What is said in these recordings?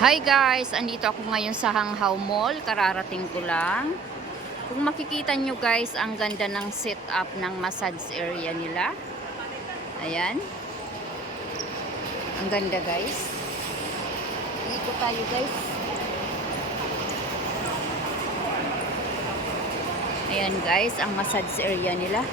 Hi guys! Andito ako ngayon sa Hanghaw Mall. Kararating ko lang. Kung makikita nyo guys, ang ganda ng setup ng massage area nila. Ayan. Ang ganda guys. Dito tayo guys. Ayan guys, ang massage area nila.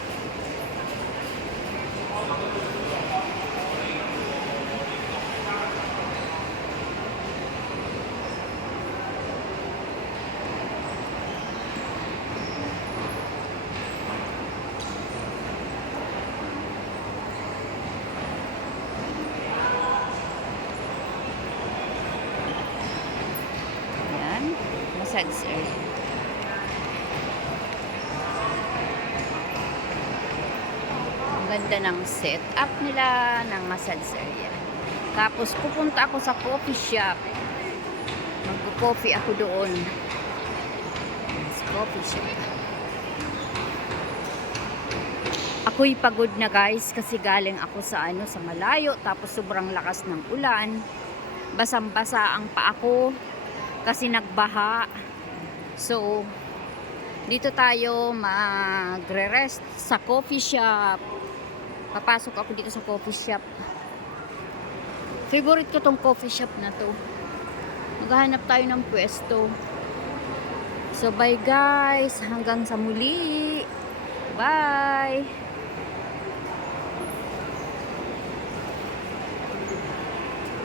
Massage area. Ang ganda ng setup nila ng massage area. Tapos pupunta ako sa coffee shop. Mag-coffee ako doon. Sa coffee shop. Ako'y pagod na guys kasi galing ako sa sa malayo, tapos sobrang lakas ng ulan. Basang-basa ang paa ko kasi nagbaha. So, dito tayo magre-rest sa coffee shop. Papasok ako dito sa coffee shop. Favorite ko tong coffee shop na to. Maghahanap tayo ng pwesto. So, bye guys. Hanggang sa muli. Bye.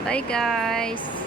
Bye guys.